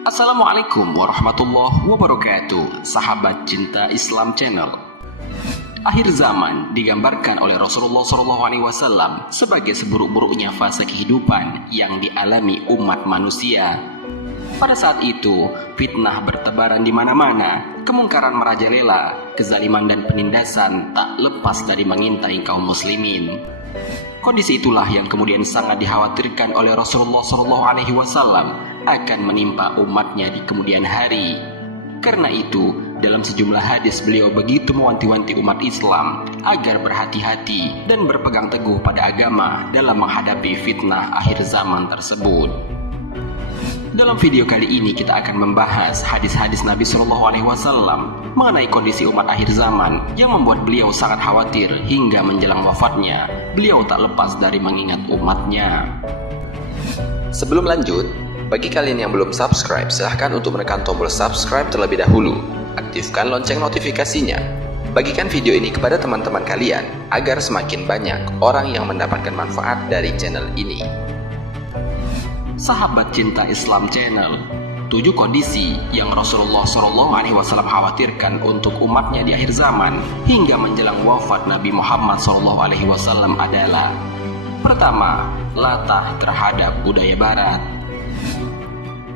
Assalamualaikum warahmatullahi wabarakatuh, sahabat cinta Islam Channel. Akhir zaman digambarkan oleh Rasulullah SAW sebagai seburuk-buruknya fase kehidupan yang dialami umat manusia. Pada saat itu, fitnah bertebaran di mana-mana, kemungkaran merajalela, kezaliman dan penindasan tak lepas dari mengintai kaum muslimin. Kondisi itulah yang kemudian sangat dikhawatirkan oleh Rasulullah SAW akan menimpa umatnya di kemudian hari. Karena itu, dalam sejumlah hadis beliau begitu mewanti-wanti umat Islam agar berhati-hati dan berpegang teguh pada agama dalam menghadapi fitnah akhir zaman tersebut. Dalam video kali ini kita akan membahas hadis-hadis Nabi SAW mengenai kondisi umat akhir zaman yang membuat beliau sangat khawatir hingga menjelang wafatnya. Beliau tak lepas dari mengingat umatnya. Sebelum lanjut, bagi kalian yang belum subscribe, silahkan untuk menekan tombol subscribe terlebih dahulu. Aktifkan lonceng notifikasinya. Bagikan video ini kepada teman-teman kalian agar semakin banyak orang yang mendapatkan manfaat dari channel ini. Sahabat cinta Islam Channel, 7 kondisi yang Rasulullah SAW khawatirkan untuk umatnya di akhir zaman hingga menjelang wafat Nabi Muhammad SAW adalah: pertama, latah terhadap budaya barat.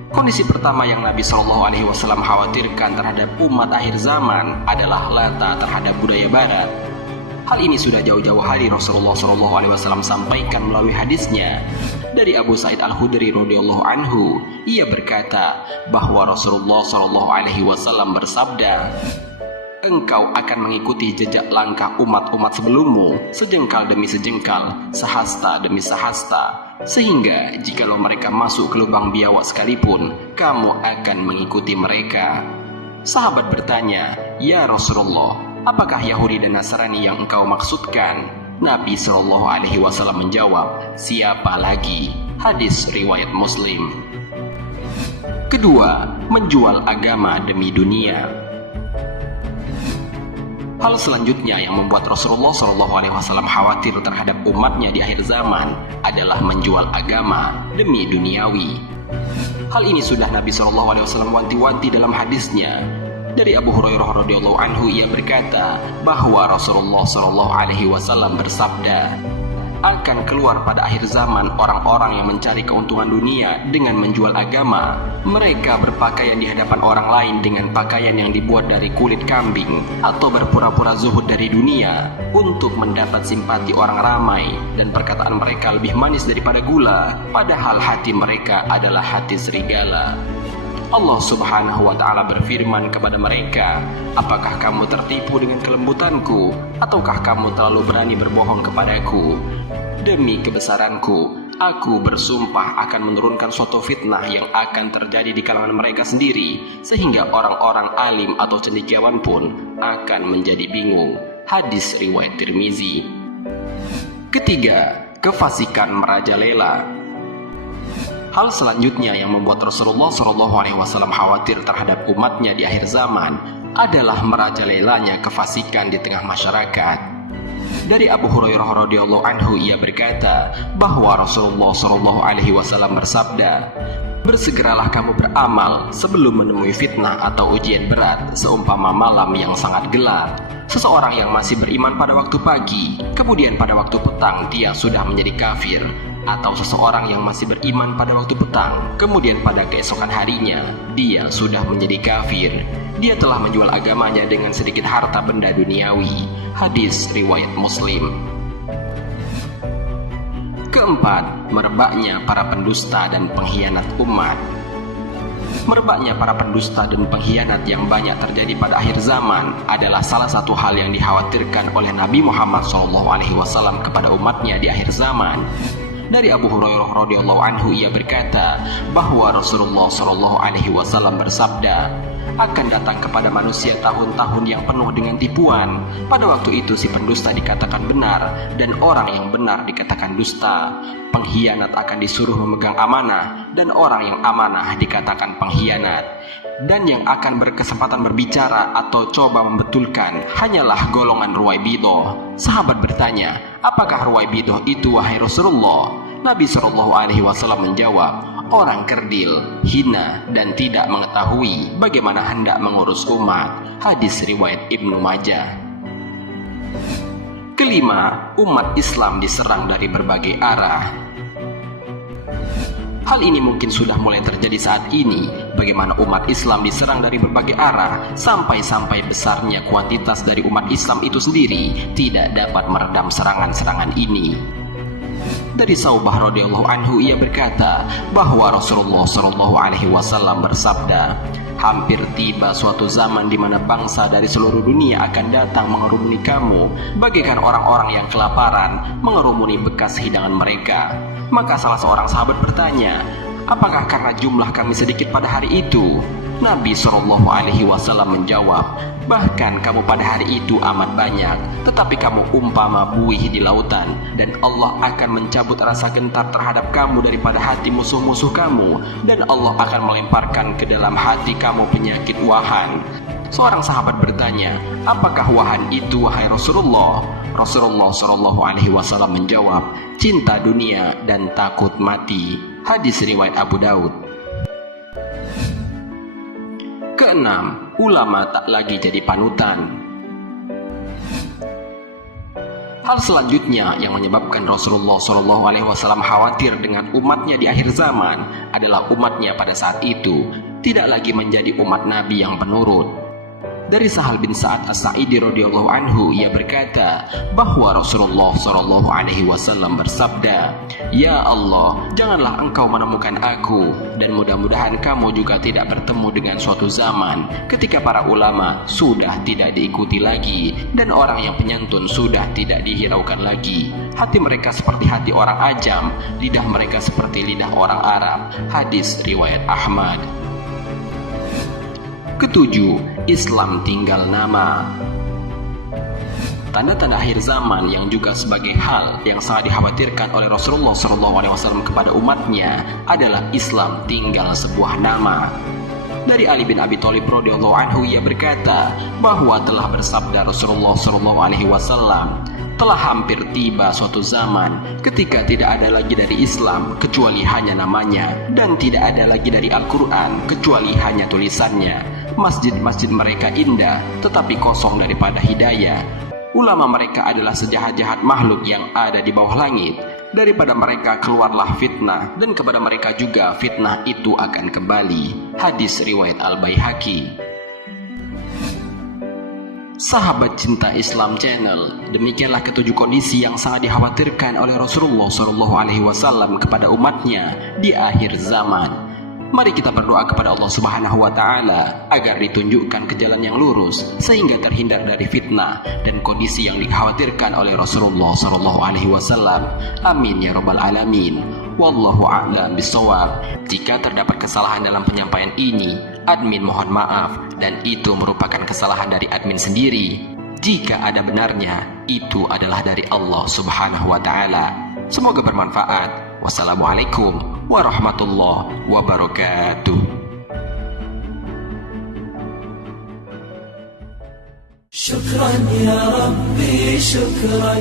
Kondisi pertama yang Nabi SAW khawatirkan terhadap umat akhir zaman adalah latah terhadap budaya barat. Hal ini sudah jauh-jauh hari Rasulullah SAW sampaikan melalui hadisnya. Dari Abu Sa'id Al-Khudri radhiyallahu anhu, ia berkata bahwa Rasulullah SAW bersabda, "Engkau akan mengikuti jejak langkah umat-umat sebelummu, sejengkal demi sejengkal, sehasta demi sehasta, sehingga jikalau mereka masuk ke lubang biawak sekalipun, kamu akan mengikuti mereka." Sahabat bertanya, "Ya Rasulullah, apakah Yahudi dan Nasrani yang engkau maksudkan?" Nabi SAW menjawab, "Siapa lagi?" Hadis riwayat Muslim. Kedua, menjual agama demi dunia. Hal selanjutnya yang membuat Rasulullah SAW khawatir terhadap umatnya di akhir zaman adalah menjual agama demi duniawi. Hal ini sudah Nabi SAW wanti-wanti dalam hadisnya. Dari Abu Hurairah radhiyallahu anhu, ia berkata bahwa Rasulullah SAW bersabda, "Akan keluar pada akhir zaman orang-orang yang mencari keuntungan dunia dengan menjual agama. Mereka berpakaian di hadapan orang lain dengan pakaian yang dibuat dari kulit kambing, atau berpura-pura zuhud dari dunia untuk mendapat simpati orang ramai, dan perkataan mereka lebih manis daripada gula, padahal hati mereka adalah hati serigala." Allah Subhanahu wa Ta'ala berfirman kepada mereka, "Apakah kamu tertipu dengan kelembutanku, ataukah kamu terlalu berani berbohong kepadaku? Demi kebesaranku, aku bersumpah akan menurunkan suatu fitnah yang akan terjadi di kalangan mereka sendiri, sehingga orang-orang alim atau cendekiawan pun akan menjadi bingung." Hadis riwayat Tirmizi. Ketiga, kefasikan merajalela. Hal selanjutnya yang membuat Rasulullah SAW khawatir terhadap umatnya di akhir zaman adalah merajalelanya kefasikan di tengah masyarakat. Dari Abu Hurairah radhiyallahu anhu, ia berkata bahwa Rasulullah SAW bersabda, "Bersegeralah kamu beramal sebelum menemui fitnah atau ujian berat, seumpama malam yang sangat gelap. Seseorang yang masih beriman pada waktu pagi, kemudian pada waktu petang dia sudah menjadi kafir. Atau seseorang yang masih beriman pada waktu petang, kemudian pada keesokan harinya dia sudah menjadi kafir. Dia telah menjual agamanya dengan sedikit harta benda duniawi." Hadis riwayat Muslim. Keempat, merebaknya para pendusta dan pengkhianat umat. Merebaknya para pendusta dan pengkhianat yang banyak terjadi pada akhir zaman adalah salah satu hal yang dikhawatirkan oleh Nabi Muhammad SAW kepada umatnya di akhir zaman. Dari Abu Hurairah radhiyallahu anhu, ia berkata bahwa Rasulullah SAW bersabda, "Akan datang kepada manusia tahun-tahun yang penuh dengan tipuan. Pada waktu itu si pendusta dikatakan benar dan orang yang benar dikatakan dusta. Pengkhianat akan disuruh memegang amanah dan orang yang amanah dikatakan pengkhianat. Dan yang akan berkesempatan berbicara atau coba membetulkan hanyalah golongan Ruwaibidah." Sahabat bertanya, "Apakah Ruwaibidah itu wahai Rasulullah?" Nabi SAW menjawab, orang kerdil, hina, dan tidak mengetahui bagaimana hendak mengurus umat. Hadis riwayat Ibnu Majah. Kelima, umat Islam diserang dari berbagai arah. Hal ini mungkin sudah mulai terjadi saat ini, bagaimana umat Islam diserang dari berbagai arah, sampai-sampai besarnya kuantitas dari umat Islam itu sendiri tidak dapat meredam serangan-serangan ini. Dari Saubah radhiyallahu anhu, ia berkata bahwa Rasulullah shallallahu alaihi wasallam bersabda, hampir tiba suatu zaman di mana bangsa dari seluruh dunia akan datang mengerumuni kamu, bagaikan orang-orang yang kelaparan mengerumuni bekas hidangan mereka. Maka salah seorang sahabat bertanya, apakah karena jumlah kami sedikit pada hari itu? Nabi Shallallahu Alaihi Wasallam menjawab, bahkan kamu pada hari itu amat banyak, tetapi kamu umpama buih di lautan, dan Allah akan mencabut rasa gentar terhadap kamu daripada hati musuh-musuh kamu, dan Allah akan melemparkan ke dalam hati kamu penyakit wahan. Seorang sahabat bertanya, apakah wahan itu wahai Rasulullah? Rasulullah Shallallahu Alaihi Wasallam menjawab, cinta dunia dan takut mati. Hadis riwayat Abu Daud. Keenam, ulama tak lagi jadi panutan. Hal selanjutnya yang menyebabkan Rasulullah Shallallahu Alaihi Wasallam khawatir dengan umatnya di akhir zaman adalah umatnya pada saat itu tidak lagi menjadi umat Nabi yang penurut. Dari Sahal bin Sa'ad As-Sa'idi radhiyallahu anhu, ia berkata bahwa Rasulullah Shallallahu Alaihi Wasallam bersabda, ya Allah, janganlah engkau menemukan aku, dan mudah-mudahan kamu juga tidak bertemu dengan suatu zaman ketika para ulama sudah tidak diikuti lagi, dan orang yang penyantun sudah tidak dihiraukan lagi. Hati mereka seperti hati orang ajam, lidah mereka seperti lidah orang Arab. Hadis riwayat Ahmad. Ketujuh, Islam tinggal nama. Tanda-tanda akhir zaman yang juga sebagai hal yang sangat dikhawatirkan oleh Rasulullah SAW kepada umatnya adalah Islam tinggal sebuah nama. Dari Ali bin Abi Thalib radhiyallahu anhu, ia berkata bahwa telah bersabda Rasulullah SAW, telah hampir tiba suatu zaman ketika tidak ada lagi dari Islam kecuali hanya namanya, dan tidak ada lagi dari Al-Quran kecuali hanya tulisannya. Masjid-masjid mereka indah tetapi kosong daripada hidayah. Ulama mereka adalah sejahat-jahat makhluk yang ada di bawah langit. Daripada mereka keluarlah fitnah, dan kepada mereka juga fitnah itu akan kembali. Hadis riwayat Al-Baihaqi. Sahabat Cinta Islam Channel, demikianlah ketujuh kondisi yang sangat dikhawatirkan oleh Rasulullah SAW kepada umatnya di akhir zaman. Mari kita berdoa kepada Allah Subhanahu wa Ta'ala agar ditunjukkan ke jalan yang lurus sehingga terhindar dari fitnah dan kondisi yang dikhawatirkan oleh Rasulullah SAW. Amin ya rabbal alamin. Wallahu a'lam bishawab. Jika terdapat kesalahan dalam penyampaian ini, admin mohon maaf, dan itu merupakan kesalahan dari admin sendiri. Jika ada benarnya, itu adalah dari Allah Subhanahu wa Ta'ala. Semoga bermanfaat. Wassalamualaikum warahmatullahi wabarakatuh. شكرا يا ربي شكرا